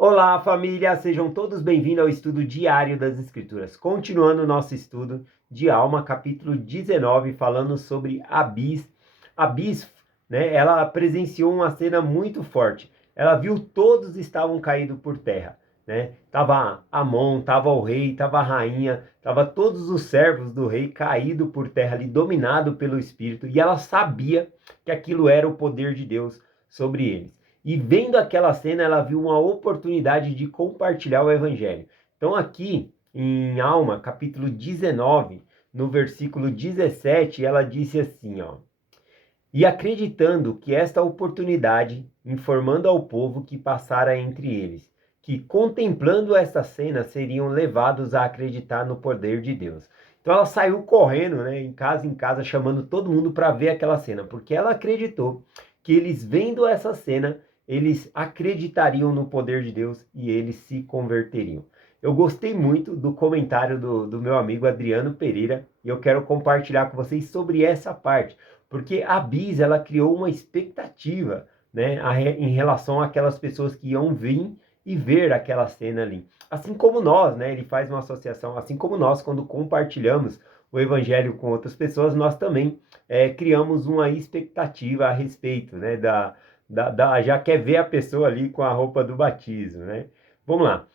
Olá, família! Sejam todos bem-vindos ao estudo diário das Escrituras. Continuando o nosso estudo de Alma, capítulo 19, falando sobre Abis. Abis, né, ela presenciou uma cena muito forte. Ela viu todos estavam caídos por terra, né? Tava Amon, tava o rei, tava a rainha, tava todos os servos do rei caídos por terra ali, dominado pelo espírito, e ela sabia que aquilo era o poder de Deus sobre eles. E vendo aquela cena, ela viu uma oportunidade de compartilhar o evangelho. Então aqui em Alma, capítulo 19, no versículo 17, ela disse assim, ó: "E acreditando que esta oportunidade, informando ao povo que passara entre eles, que contemplando esta cena seriam levados a acreditar no poder de Deus." Então ela saiu correndo, né, em casa, chamando todo mundo para ver aquela cena, porque ela acreditou que eles vendo essa cena, eles acreditariam no poder de Deus e eles se converteriam. Eu gostei muito do comentário do meu amigo Adriano Pereira e eu quero compartilhar com vocês sobre essa parte, porque a Bis, ela criou uma expectativa, né, em relação àquelas pessoas que iam vir e ver aquela cena ali. Assim como nós, né, ele faz uma associação, assim como nós, quando compartilhamos o evangelho com outras pessoas, nós também criamos uma expectativa a respeito, né, já quer ver a pessoa ali com a roupa do batismo, né? Vamos lá.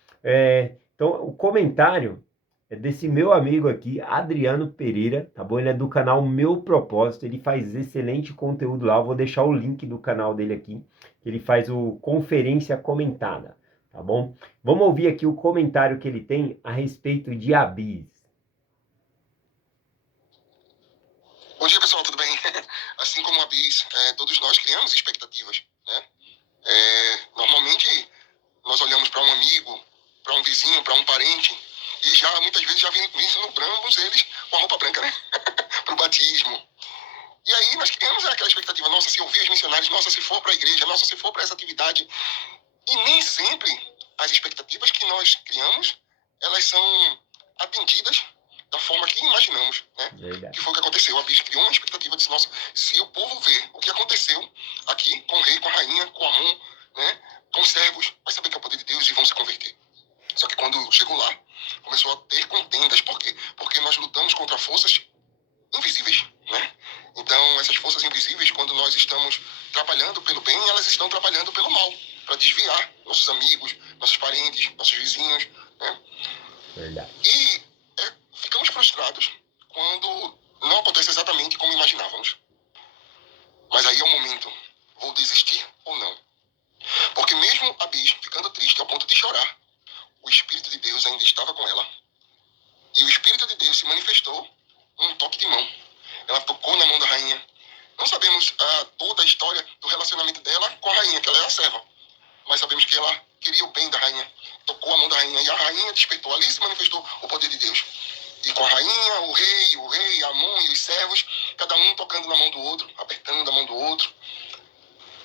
Então, o comentário é desse meu amigo aqui, Adriano Pereira, tá bom? Ele é do canal Meu Propósito, ele faz excelente conteúdo lá, eu vou deixar o link do canal dele aqui, ele faz o Conferência Comentada, tá bom? Vamos ouvir aqui o comentário que ele tem a respeito de Abis. Bom dia, pessoal, tudo bem? Assim como a Bis, todos nós criamos expectativas, né? Normalmente, nós olhamos para um amigo, para um vizinho, para um parente, e já muitas vezes já vislumbramos eles com a roupa branca, né? Para o batismo. E aí nós criamos aquela expectativa, nossa, se eu ver os missionários, nossa, se for para a igreja, nossa, se for para essa atividade. E nem sempre as expectativas que nós criamos, elas são atendidas da forma que imaginamos, né? Verdade. Que foi o que aconteceu. A Bis criou uma expectativa, disse, nossa, se o povo ver o que aconteceu aqui com o rei, com a rainha, com Amon, né, com os servos, vai saber que é o poder de Deus e vão se converter. Só que quando chegou lá, começou a ter contendas. Por quê? Porque nós lutamos contra forças invisíveis, né? Então, essas forças invisíveis, quando nós estamos trabalhando pelo bem, elas estão trabalhando pelo mal, para desviar nossos amigos, nossos parentes, nossos vizinhos, né? Verdade. E ficamos frustrados quando não acontece exatamente como imaginávamos. Mas aí é o momento, vou desistir ou não? Porque mesmo a Bis ficando triste ao ponto de chorar, o Espírito de Deus ainda estava com ela. E o Espírito de Deus se manifestou num toque de mão. Ela tocou na mão da rainha. Não sabemos toda a história do relacionamento dela com a rainha, que ela era a serva. Mas sabemos que ela queria o bem da rainha. Tocou a mão da rainha e a rainha despertou. Ali se manifestou o poder de Deus. E com a rainha, o rei, Amon e os servos, cada um tocando na mão do outro, apertando a mão do outro.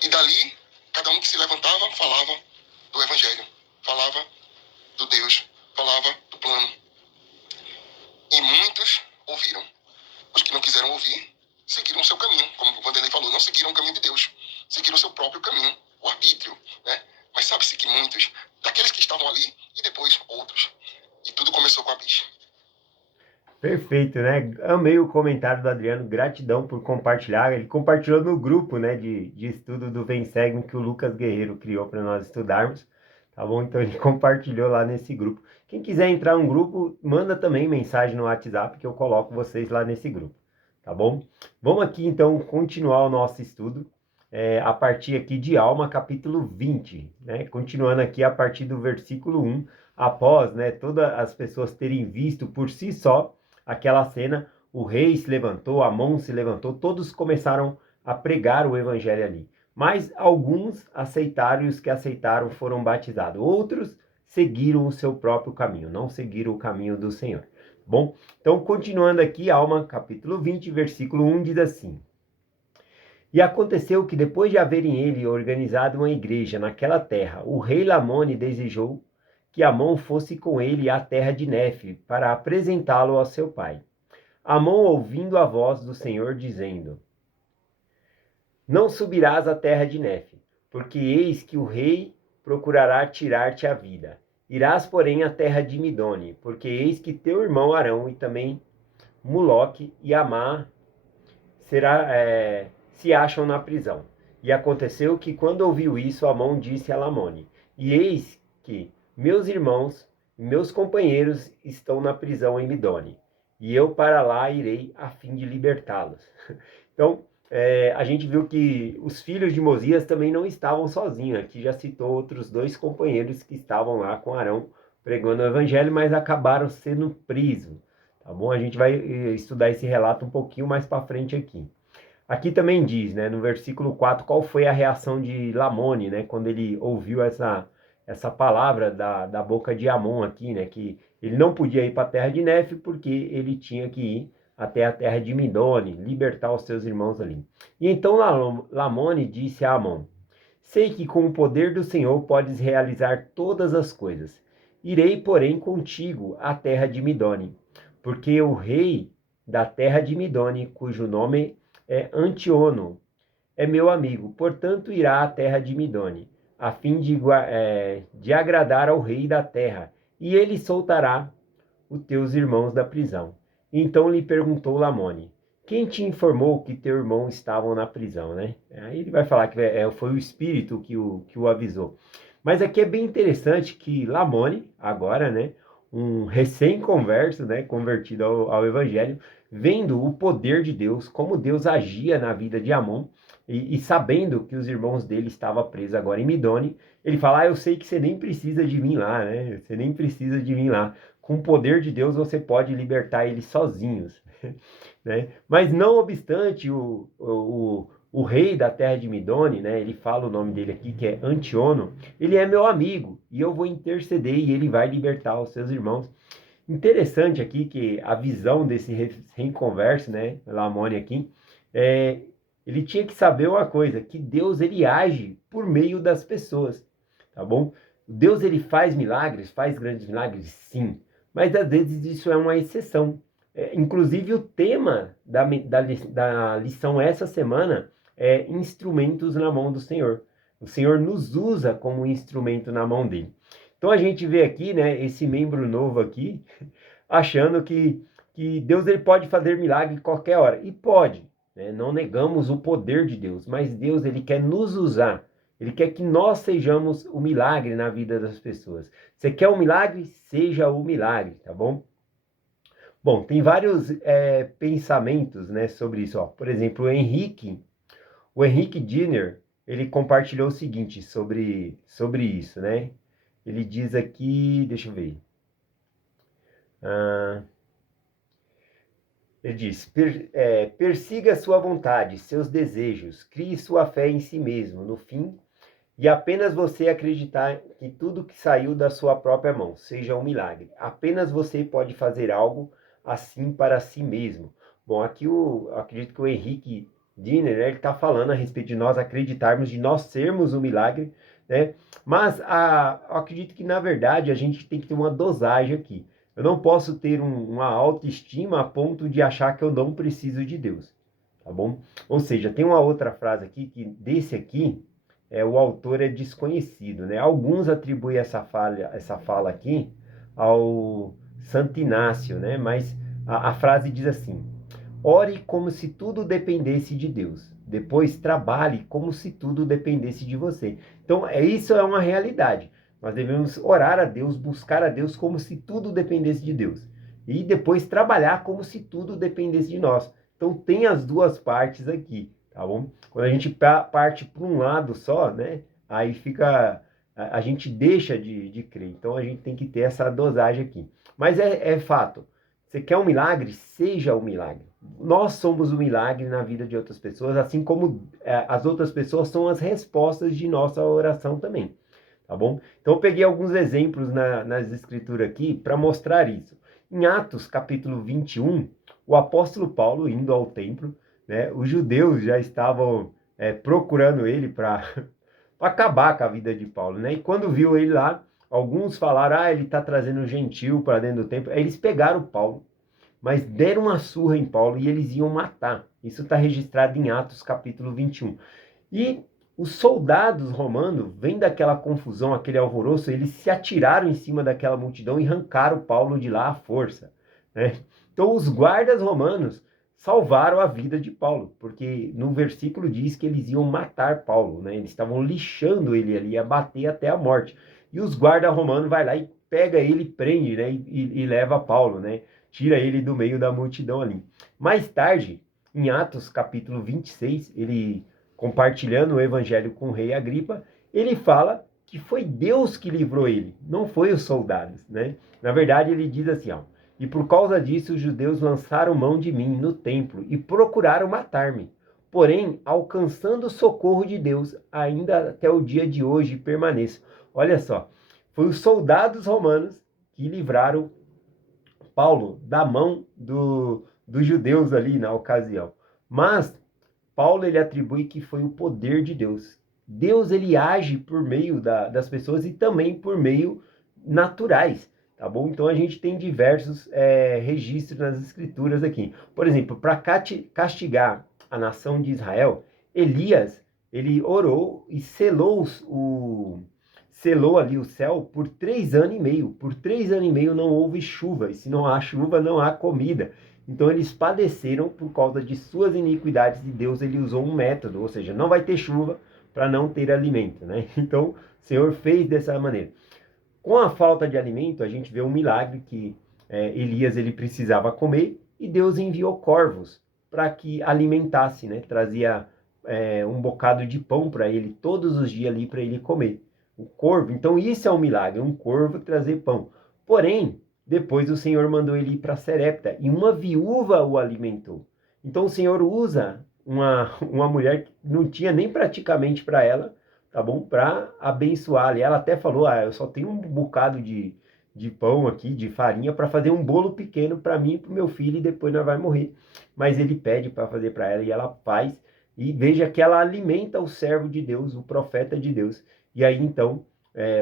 E dali, cada um que se levantava falava do evangelho, falava do Deus, falava do plano. E muitos ouviram. Os que não quiseram ouvir, seguiram o seu caminho. Como o Vanderlei falou, não seguiram o caminho de Deus. Seguiram o seu próprio caminho, o arbítrio, né? Mas sabe-se que muitos, daqueles que estavam ali, e depois outros. E tudo começou com a Bis. Perfeito, né? Amei o comentário do Adriano, gratidão por compartilhar. Ele compartilhou no grupo, né, de estudo do Vem Segue, que o Lucas Guerreiro criou para nós estudarmos, tá bom? Então ele compartilhou lá nesse grupo. Quem quiser entrar no grupo, manda também mensagem no WhatsApp que eu coloco vocês lá nesse grupo, tá bom? Vamos aqui então continuar o nosso estudo a partir aqui de Alma, capítulo 20, né? Continuando aqui a partir do versículo 1, após, né, todas as pessoas terem visto por si só aquela cena, o rei se levantou, Amon se levantou, todos começaram a pregar o evangelho ali. Mas alguns aceitaram e os que aceitaram foram batizados. Outros seguiram o seu próprio caminho, não seguiram o caminho do Senhor. Bom, então continuando aqui, Alma, capítulo 20, versículo 1 diz assim: "E aconteceu que depois de haverem ele organizado uma igreja naquela terra, o rei Lamone desejou que Amon fosse com ele à terra de Nefe, para apresentá-lo ao seu pai. Amon, ouvindo a voz do Senhor, dizendo: Não subirás à terra de Nefe, porque eis que o rei, procurará tirar-te a vida. Irás, porém, à terra de Midone, porque eis que teu irmão Arão e também Moloque e Amá se acham na prisão. E aconteceu que, quando ouviu isso, Amon disse a Lamone: E eis que meus irmãos e meus companheiros estão na prisão em Midone, e eu para lá irei a fim de libertá-los. Então, a gente viu que os filhos de Mosias também não estavam sozinhos. Aqui já citou outros dois companheiros que estavam lá com Arão pregando o evangelho, mas acabaram sendo presos. Tá bom? A gente vai estudar esse relato um pouquinho mais para frente aqui. Aqui também diz, né, no versículo 4, qual foi a reação de Lamone, né, quando ele ouviu essa palavra da boca de Amon aqui, né, que ele não podia ir para a terra de Nefe porque ele tinha que ir até a terra de Midone, libertar os seus irmãos ali. E então Lamone disse a Amon: Sei que com o poder do Senhor podes realizar todas as coisas. Irei, porém, contigo à terra de Midone, porque o rei da terra de Midone, cujo nome é Antíono, é meu amigo, portanto irá à terra de Midone, a fim de agradar ao rei da terra, e ele soltará os teus irmãos da prisão. Então lhe perguntou Lamone: Quem te informou que teu irmão estavam na prisão, né? Aí ele vai falar que foi o Espírito que o avisou. Mas aqui é bem interessante que Lamone, agora, né, um recém-converso, né, convertido ao Evangelho, vendo o poder de Deus, como Deus agia na vida de Amon, e sabendo que os irmãos dele estavam presos agora em Midone, ele fala: eu sei que você nem precisa de mim lá, né? Você nem precisa de mim lá. Com o poder de Deus você pode libertar eles sozinhos, né? Mas não obstante, o rei da terra de Midone, né? Ele fala o nome dele aqui, que é Antíono, ele é meu amigo, e eu vou interceder, e ele vai libertar os seus irmãos. Interessante aqui que a visão desse recém-converso, né, Lamone aqui, ele tinha que saber uma coisa, que Deus ele age por meio das pessoas, tá bom? Deus ele faz milagres, faz grandes milagres, sim, mas às vezes isso é uma exceção. Inclusive o tema da lição essa semana é instrumentos na mão do Senhor. O Senhor nos usa como instrumento na mão dele. Então a gente vê aqui, né, esse membro novo aqui, achando que Deus ele pode fazer milagre em qualquer hora. E pode, né? Não negamos o poder de Deus, mas Deus ele quer nos usar. Ele quer que nós sejamos o milagre na vida das pessoas. Você quer um milagre? Seja o milagre, tá bom? Bom, tem vários pensamentos, né, sobre isso. Ó. Por exemplo, o Henrique Dinner, ele compartilhou o seguinte sobre isso, né? Ele diz aqui, deixa eu ver. Ele diz, persiga sua vontade, seus desejos, crie sua fé em si mesmo, no fim, e apenas você acreditar que tudo que saiu da sua própria mão seja um milagre. Apenas você pode fazer algo assim para si mesmo. Bom, aqui eu acredito que o Henrique Dinner, né, ele está falando a respeito de nós acreditarmos, de nós sermos um milagre, né? Mas eu acredito que, na verdade, a gente tem que ter uma dosagem aqui. Eu não posso ter uma autoestima a ponto de achar que eu não preciso de Deus, tá bom? Ou seja, tem uma outra frase aqui, que desse aqui, o autor é desconhecido, né? Alguns atribuem essa fala aqui ao Santo Inácio, né? Mas a frase diz assim: ore como se tudo dependesse de Deus. Depois trabalhe como se tudo dependesse de você. Então, isso é uma realidade. Nós devemos orar a Deus, buscar a Deus como se tudo dependesse de Deus. E depois trabalhar como se tudo dependesse de nós. Então, tem as duas partes aqui, tá bom? Quando a gente parte para um lado só, né? Aí fica... A gente deixa de crer. Então, a gente tem que ter essa dosagem aqui. Mas é fato. Você quer um milagre? Seja um milagre. Nós somos o milagre na vida de outras pessoas, assim como as outras pessoas são as respostas de nossa oração também, tá bom? Então eu peguei alguns exemplos nas escrituras aqui para mostrar isso. Em Atos capítulo 21, o apóstolo Paulo indo ao templo, né, os judeus já estavam procurando ele para acabar com a vida de Paulo, né? E quando viu ele lá, alguns falaram, ele está trazendo um gentil para dentro do templo. Aí eles pegaram Paulo, mas deram uma surra em Paulo e eles iam matar. Isso está registrado em Atos capítulo 21. E Os soldados romanos, vendo aquela confusão, aquele alvoroço, eles se atiraram em cima daquela multidão e arrancaram Paulo de lá à força, né? Então os guardas romanos salvaram a vida de Paulo, porque no versículo diz que eles iam matar Paulo, né? Eles estavam lixando ele ali, ia bater até a morte. E os guardas romanos vai lá e pega ele, prende, né? E leva Paulo, né? Tira ele do meio da multidão ali. Mais tarde, em Atos capítulo 26, ele compartilhando o evangelho com o rei Agripa, ele fala que foi Deus que livrou ele, não foi os soldados, né? Na verdade, ele diz assim, ó, e por causa disso os judeus lançaram mão de mim no templo e procuraram matar-me. Porém, alcançando o socorro de Deus, ainda até o dia de hoje permaneço. Olha só, foi os soldados romanos que livraram Paulo da mão dos judeus ali na ocasião. Mas Paulo ele atribui que foi o poder de Deus. Deus ele age por meio das pessoas e também por meio naturais, tá bom? Então a gente tem diversos registros nas escrituras aqui. Por exemplo, para castigar a nação de Israel, Elias ele orou e selou ali o céu por 3 anos e meio. Por 3 anos e meio não houve chuva, e se não há chuva, não há comida. Então eles padeceram por causa de suas iniquidades, e Deus ele usou um método, ou seja, não vai ter chuva para não ter alimento, né? Então o Senhor fez dessa maneira. Com a falta de alimento, a gente vê um milagre que Elias ele precisava comer, e Deus enviou corvos para que alimentasse, né? Trazia um bocado de pão para ele todos os dias ali para ele comer. O corvo, então isso é um milagre, um corvo trazer pão. Porém, depois o Senhor mandou ele ir para Serepta e uma viúva o alimentou. Então o Senhor usa uma mulher que não tinha nem praticamente para ela, tá bom? Para abençoar. E ela até falou, eu só tenho um bocado de pão aqui, de farinha, para fazer um bolo pequeno para mim e para o meu filho, e depois nós vai morrer. Mas ele pede para fazer para ela e ela faz. E veja que ela alimenta o servo de Deus, o profeta de Deus. E aí, então,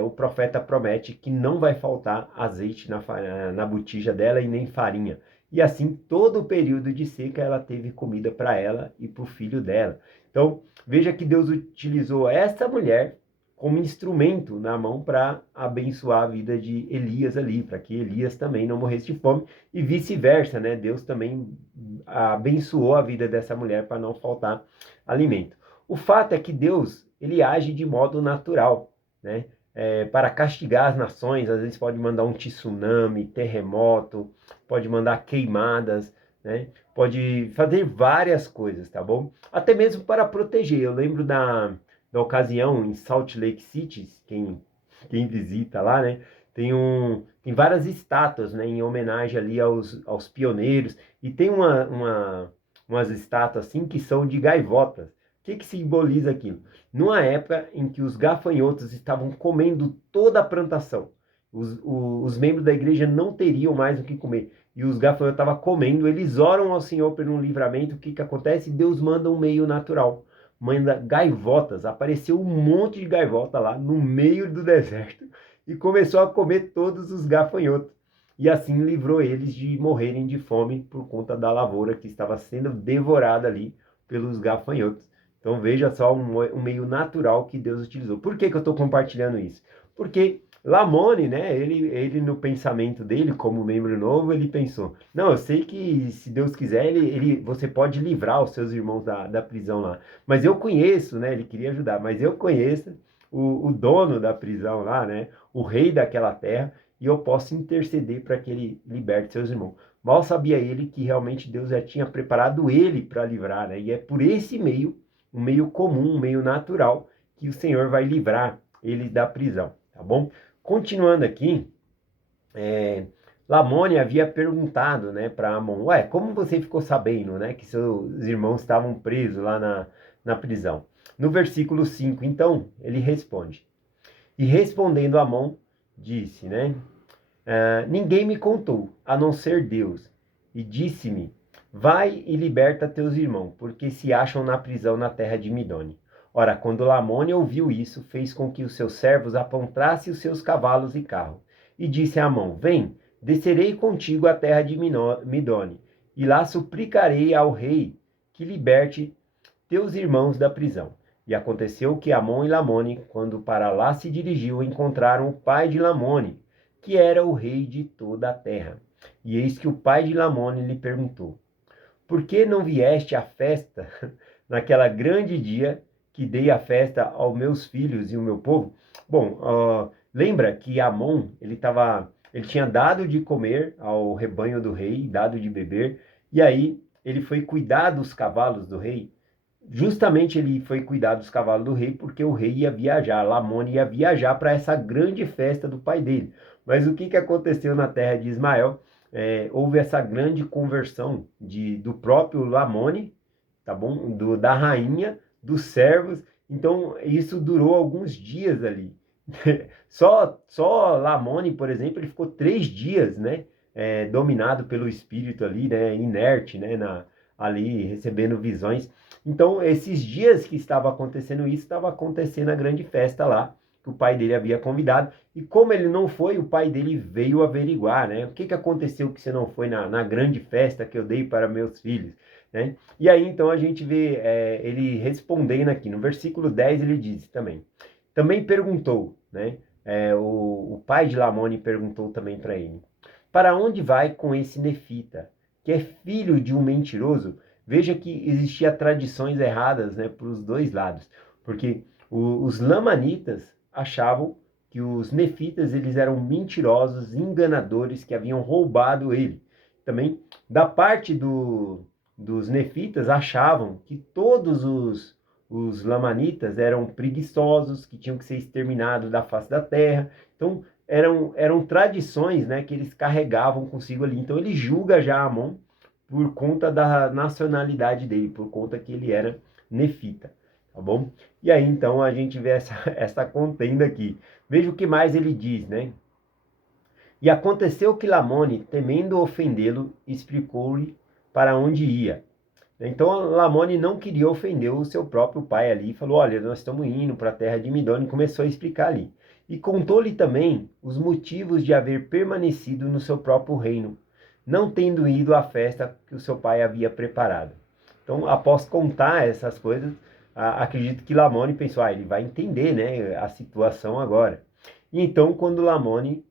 o profeta promete que não vai faltar azeite na botija dela e nem farinha. E assim, todo o período de seca, ela teve comida para ela e para o filho dela. Então, veja que Deus utilizou essa mulher como instrumento na mão para abençoar a vida de Elias ali, para que Elias também não morresse de fome, e vice-versa, né? Deus também abençoou a vida dessa mulher para não faltar alimento. O fato é que Deus ele age de modo natural, né? Para castigar as nações, às vezes pode mandar um tsunami, terremoto, pode mandar queimadas, né? Pode fazer várias coisas, tá bom? Até mesmo para proteger. Eu lembro da ocasião em Salt Lake City, quem visita lá, né? Tem várias estátuas, né, em homenagem ali aos pioneiros, e tem umas estátuas assim que são de gaivotas. O que simboliza aquilo? Numa época em que os gafanhotos estavam comendo toda a plantação, os membros da igreja não teriam mais o que comer, e os gafanhotos estavam comendo, eles oram ao Senhor por um livramento. O que acontece? Deus manda um meio natural, manda gaivotas, apareceu um monte de gaivota lá no meio do deserto, e começou a comer todos os gafanhotos, e assim livrou eles de morrerem de fome por conta da lavoura que estava sendo devorada ali pelos gafanhotos. Então veja só um meio natural que Deus utilizou. Por que eu estou compartilhando isso? Porque Lamone, né, ele no pensamento dele, como membro novo, ele pensou, não, eu sei que se Deus quiser, você pode livrar os seus irmãos da prisão lá. Mas eu conheço, né, ele queria ajudar, mas eu conheço o dono da prisão lá, né, o rei daquela terra, e eu posso interceder para que ele liberte seus irmãos. Mal sabia ele que realmente Deus já tinha preparado ele para livrar, né, e é por esse meio, um meio comum, um meio natural, que o Senhor vai livrar ele da prisão, tá bom? Continuando aqui, Lamone havia perguntado, né, para Amon, como você ficou sabendo, né, que seus irmãos estavam presos lá na prisão? No versículo 5, então, ele responde, e respondendo Amon, disse, né, ninguém me contou, a não ser Deus, e disse-me, vai e liberta teus irmãos, porque se acham na prisão na terra de Midone. Ora, quando Lamone ouviu isso, fez com que os seus servos apontassem os seus cavalos e carros, e disse a Amon, vem, descerei contigo à terra de Midone, e lá suplicarei ao rei que liberte teus irmãos da prisão. E aconteceu que Amon e Lamone, quando para lá se dirigiu, encontraram o pai de Lamone, que era o rei de toda a terra. E eis que o pai de Lamone lhe perguntou: por que não vieste à festa naquela grande dia que dei a festa aos meus filhos e o meu povo? Bom, lembra que Amon, ele tinha dado de comer ao rebanho do rei, dado de beber, e aí ele foi cuidar dos cavalos do rei. Justamente ele foi cuidar dos cavalos do rei porque o rei ia viajar, Lamone ia viajar para essa grande festa do pai dele. Mas o que, que aconteceu na terra de Ismael? Houve essa grande conversão do próprio Lamone, tá bom? Da rainha, dos servos. Então isso durou alguns dias ali. Só Lamone, por exemplo, ele ficou 3 dias, né? Dominado pelo espírito ali, né? Inerte, né? Ali recebendo visões. Então, esses dias que estava acontecendo isso, estava acontecendo a grande festa lá, que o pai dele havia convidado. E como ele não foi, o pai dele veio averiguar, né? O que aconteceu que você não foi na grande festa que eu dei para meus filhos, né? E aí, então, a gente vê ele respondendo aqui. No versículo 10, ele diz também. Também perguntou, né? O pai de Lamone perguntou também para ele. Para onde vai com esse nefita, que é filho de um mentiroso? Veja que existia tradições erradas, né, para os dois lados, porque os lamanitas achavam que os nefitas eles eram mentirosos, enganadores, que haviam roubado ele. Também, da parte dos nefitas, achavam que todos os lamanitas eram preguiçosos, que tinham que ser exterminados da face da terra. Então, eram tradições, né, que eles carregavam consigo ali. Então, ele julga já Amon por conta da nacionalidade dele, por conta que ele era nefita, tá bom? E aí, então, a gente vê essa contenda aqui. Veja o que mais ele diz, né? E aconteceu que Lamone, temendo ofendê-lo, explicou-lhe para onde ia. Então, Lamone não queria ofender o seu próprio pai ali, e falou, olha, nós estamos indo para a terra de Midon, e começou a explicar ali. E contou-lhe também os motivos de haver permanecido no seu próprio reino, não tendo ido à festa que o seu pai havia preparado. Então, após contar essas coisas, acredito que Lamone pensou, ele vai entender, né, a situação agora. E então, quando Lamone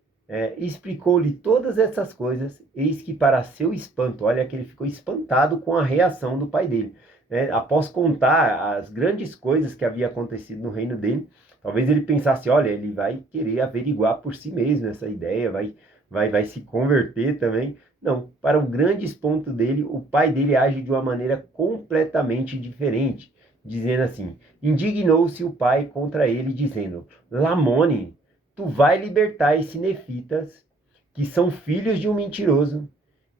explicou-lhe todas essas coisas, eis que para seu espanto, olha que ele ficou espantado com a reação do pai dele. Após contar as grandes coisas que havia acontecido no reino dele, talvez ele pensasse, olha, ele vai querer averiguar por si mesmo essa ideia, vai se converter também. Não, para o grande espanto dele, o pai dele age de uma maneira completamente diferente, dizendo assim, indignou-se o pai contra ele, dizendo, Lamone, tu vai libertar esses nefitas, que são filhos de um mentiroso.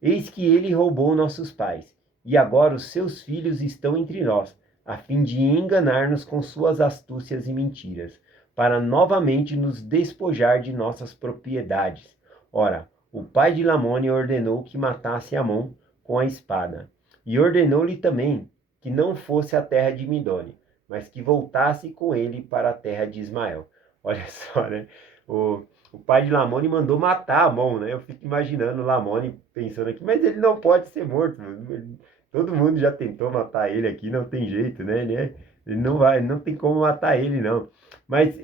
Eis que ele roubou nossos pais, e agora os seus filhos estão entre nós, a fim de enganar-nos com suas astúcias e mentiras, para novamente nos despojar de nossas propriedades. Ora, o pai de Lamone ordenou que matasse Amon com a espada, e ordenou-lhe também que não fosse à terra de Midone, mas que voltasse com ele para a terra de Ismael. Olha só, né? O pai de Lamone mandou matar Amon, né? Eu fico imaginando Lamone pensando aqui, mas ele não pode ser morto. Todo mundo já tentou matar ele aqui, não tem jeito, né? Ele não vai, não tem como matar ele, não. Mas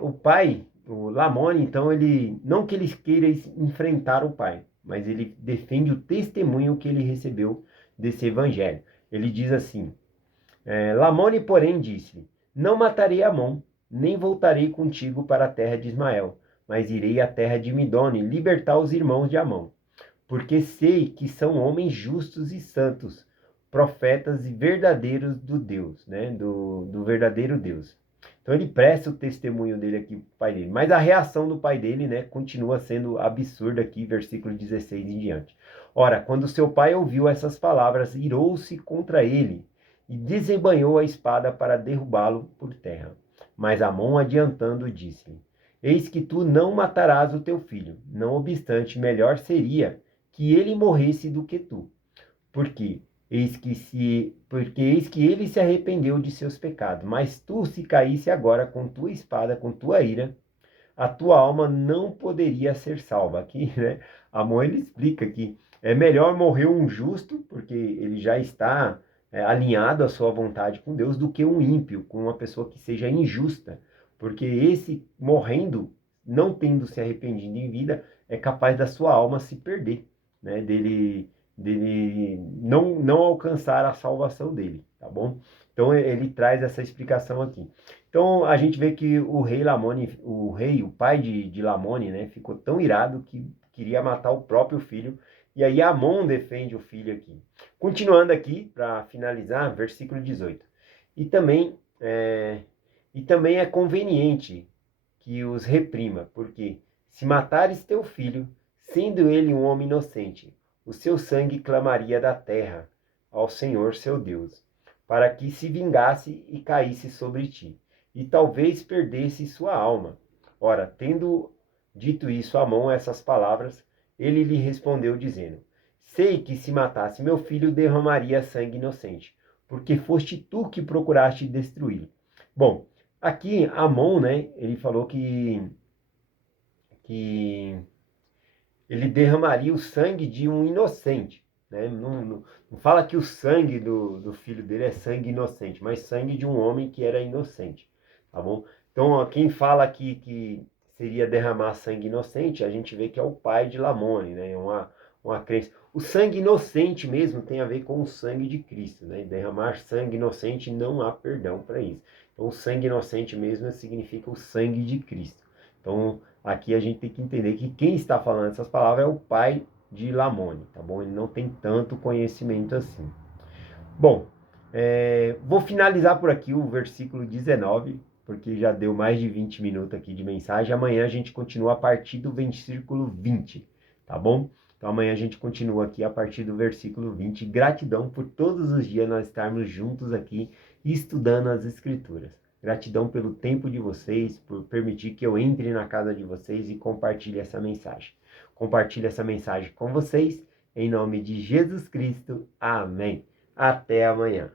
o pai, o Lamone, então, ele não que ele queira enfrentar o pai, mas ele defende o testemunho que ele recebeu desse evangelho. Ele diz assim, Lamone, porém, disse, não matarei Amon, nem voltarei contigo para a terra de Ismael, mas irei à terra de Midone, libertar os irmãos de Amon, porque sei que são homens justos e santos, profetas e verdadeiros do Deus, né? Do verdadeiro Deus. Então ele presta o testemunho dele aqui para o pai dele. Mas a reação do pai dele, né, continua sendo absurda aqui, versículo 16 em diante. Ora, quando seu pai ouviu essas palavras, irou-se contra ele e desembanhou a espada para derrubá-lo por terra. Mas Amon, adiantando, disse-lhe, eis que tu não matarás o teu filho, não obstante, melhor seria que ele morresse do que tu. Porque eis que ele se arrependeu de seus pecados, mas tu, se caísse agora com tua espada, com tua ira, a tua alma não poderia ser salva. Aqui, né, Amon ele explica que é melhor morrer um justo, porque ele já está alinhado à sua vontade com Deus do que um ímpio, com uma pessoa que seja injusta, porque esse morrendo, não tendo se arrependido em vida, é capaz da sua alma se perder, né? Dele não alcançar a salvação dele, tá bom? Então ele traz essa explicação aqui. Então a gente vê que o rei Lamone, o pai de Lamone, né, ficou tão irado que queria matar o próprio filho. E aí Amon defende o filho aqui. Continuando aqui, para finalizar, versículo 18. E também, e também é conveniente que os reprima, porque se matares teu filho, sendo ele um homem inocente, o seu sangue clamaria da terra ao Senhor seu Deus, para que se vingasse e caísse sobre ti, e talvez perdesse sua alma. Ora, tendo dito isso Amon, essas palavras, ele lhe respondeu, dizendo: sei que se matasse meu filho, derramaria sangue inocente, porque foste tu que procuraste destruí-lo. Bom, aqui Amon, né, ele falou que ele derramaria o sangue de um inocente. Né? Não fala que o sangue do filho dele é sangue inocente, mas sangue de um homem que era inocente. Tá bom? Então, ó, quem fala aqui que seria derramar sangue inocente, a gente vê que é o pai de Lamone, né? Uma crença. O sangue inocente mesmo tem a ver com o sangue de Cristo, né? Derramar sangue inocente não há perdão para isso. Então, o sangue inocente mesmo significa o sangue de Cristo. Então, aqui a gente tem que entender que quem está falando essas palavras é o pai de Lamone, tá bom? Ele não tem tanto conhecimento assim. Bom, vou finalizar por aqui o versículo 19, porque já deu mais de 20 minutos aqui de mensagem. Amanhã a gente continua a partir do versículo 20, tá bom? Então amanhã a gente continua aqui a partir do versículo 20. Gratidão por todos os dias nós estarmos juntos aqui estudando as Escrituras. Gratidão pelo tempo de vocês, por permitir que eu entre na casa de vocês e compartilhe essa mensagem. Compartilhe essa mensagem com vocês, em nome de Jesus Cristo. Amém. Até amanhã.